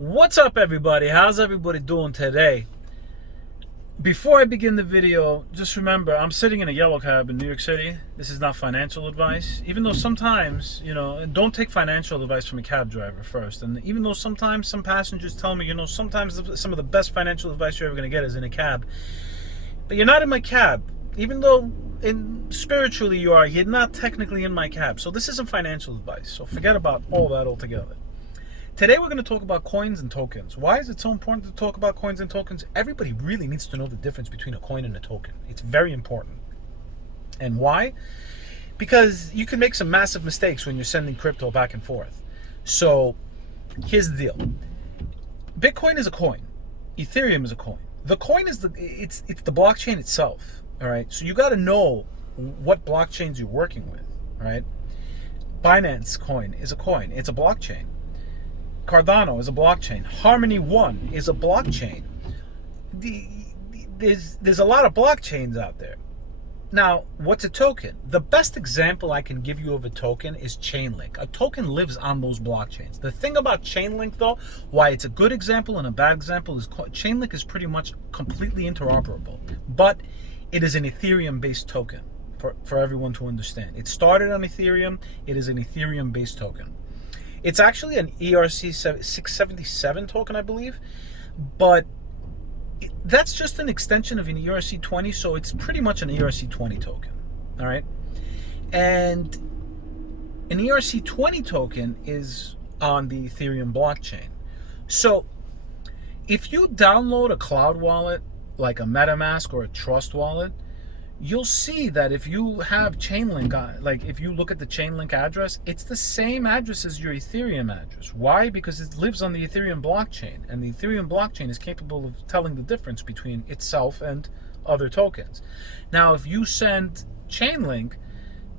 What's up, everybody? How's everybody doing today? Before I begin the video, just remember I'm sitting in a yellow cab in New York City. This is not financial advice, even though sometimes, don't take financial advice from a cab driver first. And even though sometimes some passengers tell me, sometimes some of the best financial advice you're ever going to get is in a cab. But you're not in my cab. Even though spiritually you're not technically in my cab. So this isn't financial advice. So forget about all that altogether. Today we're going to talk about coins and tokens. Why is it so important to talk about coins and tokens? Everybody really needs to know the difference between a coin and a token. It's very important. And why? Because you can make some massive mistakes when you're sending crypto back and forth. So here's the deal. Bitcoin is a coin. Ethereum is a coin. The coin is it's the blockchain itself. All right. So you got to know what blockchains you're working with. All right. Binance coin is a coin. It's a blockchain. Cardano is a blockchain. Harmony One is a blockchain. There's a lot of blockchains out there. Now, what's a token? The best example I can give you of a token is Chainlink. A token lives on those blockchains. The thing about Chainlink, though, why it's a good example and a bad example, is Chainlink is pretty much completely interoperable. But it is an Ethereum-based token, for everyone to understand. It started on Ethereum. It is an Ethereum-based token. It's actually an ERC 677 token, I believe, but that's just an extension of an ERC 20, so it's pretty much an ERC 20 token, all right? And an ERC 20 token is on the Ethereum blockchain. So if you download a cloud wallet, like a MetaMask or a Trust wallet, you'll see that if you have Chainlink, like if you look at the Chainlink address, it's the same address as your Ethereum address. Why? Because it lives on the Ethereum blockchain, and the Ethereum blockchain is capable of telling the difference between itself and other tokens. Now, if you send Chainlink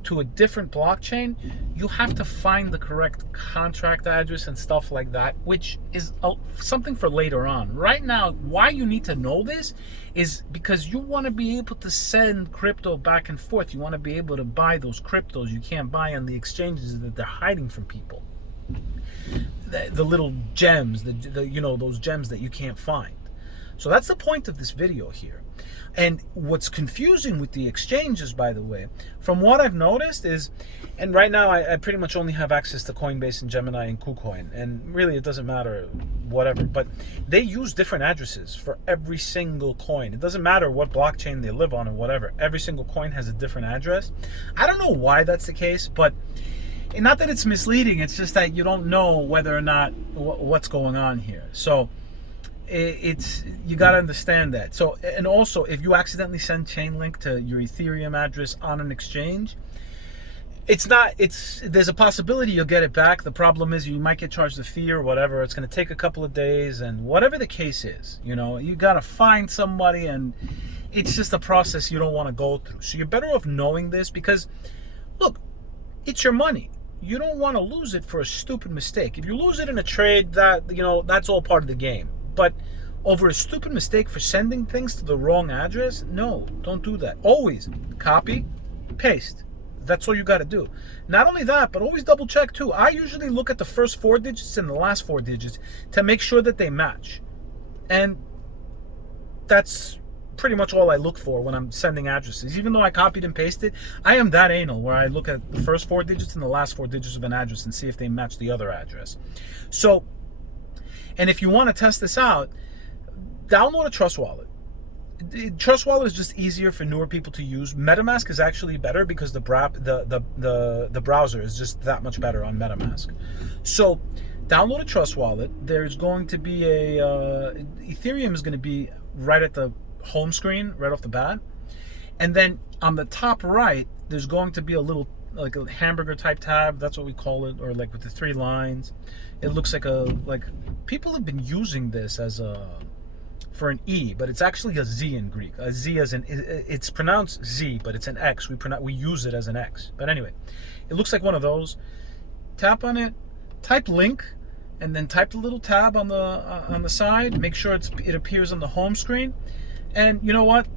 to a different blockchain, you have to find the correct contract address and stuff like that, which is something for later on. Right now, why you need to know this is because you want to be able to send crypto back and forth. You want to be able to buy those cryptos you can't buy on the exchanges that they're hiding from people. The little gems, those gems that you can't find. So that's the point of this video here. And what's confusing with the exchanges, by the way, from what I've noticed is, and right now I pretty much only have access to Coinbase and Gemini and KuCoin, and really it doesn't matter, whatever, but they use different addresses for every single coin. It doesn't matter what blockchain they live on or whatever. Every single coin has a different address. I don't know why that's the case, but not that it's misleading, it's just that you don't know whether or not what's going on here. So you got to understand that. So, and also, if you accidentally send Chainlink to your Ethereum address on an exchange, there's a possibility you'll get it back. The problem is you might get charged a fee or whatever. It's going to take a couple of days, and whatever the case is, you got to find somebody, and it's just a process you don't want to go through. So you're better off knowing this, because look, it's your money. You don't want to lose it for a stupid mistake. If you lose it in a trade, that's all part of the game. But over a stupid mistake for sending things to the wrong address, no, don't do that. Always copy, paste. That's all you got to do. Not only that, but always double check too. I usually look at the first 4 digits and the last 4 digits to make sure that they match. And that's pretty much all I look for when I'm sending addresses. Even though I copied and pasted, I am that anal where I look at the first 4 digits and the last 4 digits of an address and see if they match the other address. So, and if you want to test this out, download a Trust wallet. Trust wallet is just easier for newer people to use. MetaMask is actually better because the browser is just that much better on MetaMask. So download a Trust wallet. There's going to be Ethereum is going to be right at the home screen, right off the bat. And then on the top right, there's going to be a little, like a hamburger type tab. That's what we call it, or like with the 3 lines. It looks like people have been using this as for an E, but it's actually a Z in Greek. A Z as it's pronounced Z, but it's an X. We use it as an X. But anyway, it looks like one of those. Tap on it, type link, and then type the little tab on the side. Make sure it appears on the home screen. And you know what?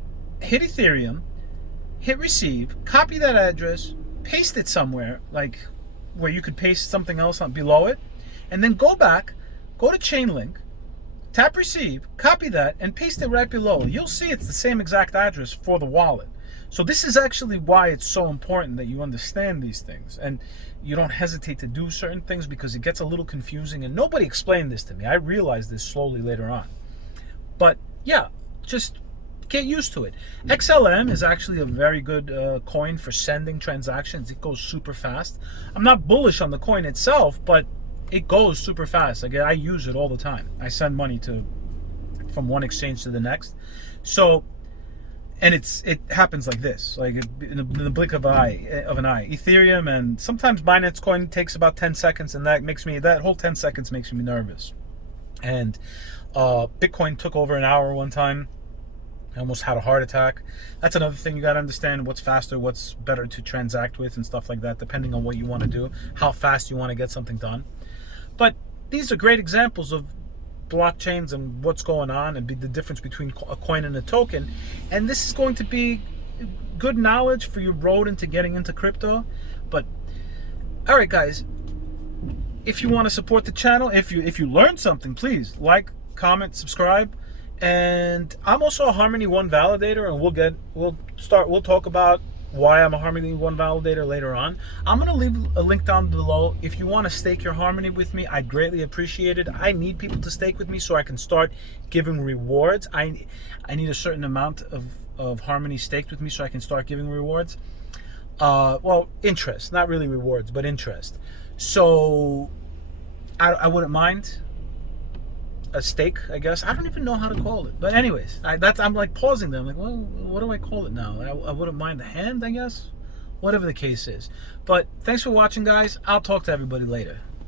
Hit Ethereum, hit receive, copy that address, paste it somewhere, like where you could paste something else on below it, and then go back, go to Chainlink, tap receive, copy that, and paste it right below. You'll see it's the same exact address for the wallet. So this is actually why it's so important that you understand these things and you don't hesitate to do certain things, because it gets a little confusing and nobody explained this to me. I realized this slowly later on. But yeah, just get used to it. XLM is actually a very good coin for sending transactions. It goes super fast. I'm not bullish on the coin itself, but it goes super fast. Like, I use it all the time. I send money from one exchange to the next. So, and it happens like this, like in the blink of an eye. Ethereum and sometimes Binance coin takes about 10 seconds, and that whole 10 seconds makes me nervous. And Bitcoin took over an hour one time. I almost had a heart attack. That's another thing you got to understand: what's faster, what's better to transact with, and stuff like that, depending on what you want to do, how fast you want to get something done. But these are great examples of blockchains and what's going on, and the difference between a coin and a token. And this is going to be good knowledge for your road into getting into crypto. But all right, guys, if you want to support the channel, if you learned something, please like, comment, subscribe. And I'm also a Harmony 1 validator, and we'll talk about why I'm a Harmony 1 validator later on. I'm going to leave a link down below. If you want to stake your Harmony with me, I'd greatly appreciate it. I need people to stake with me so I can start giving rewards. I need a certain amount of Harmony staked with me so I can start giving rewards. Well, interest, not really rewards, but interest. So I wouldn't mind a stake, I guess. I don't even know how to call it. But anyways, I'm like pausing them. Like, well, what do I call it now? I wouldn't mind the hand, I guess. Whatever the case is. But thanks for watching, guys. I'll talk to everybody later.